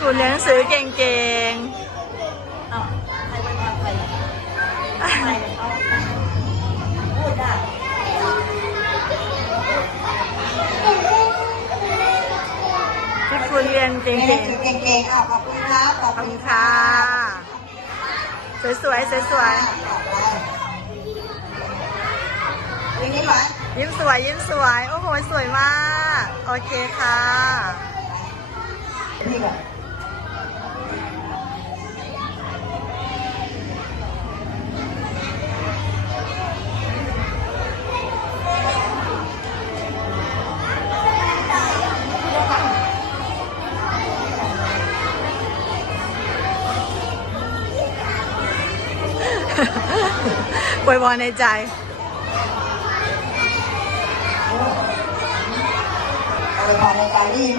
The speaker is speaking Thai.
คุณเรียนหนังสือเก่งเอ้าใครไปมาใครใครเขาพูดได้ ๆที่คุณเรียนเก่ เรียนหนั ง งสือเก่งๆอ้าวขอบคุณครับ ๆขอบคุณค่ะสวยๆสวย เรื่องนี้ไหม ๆยิ้มสวยยิ้มสวยโอ้โหสวยมากโอเคค่ะ นี่ก่อนอวยพรในใจ เอาไปพอในการรีบมา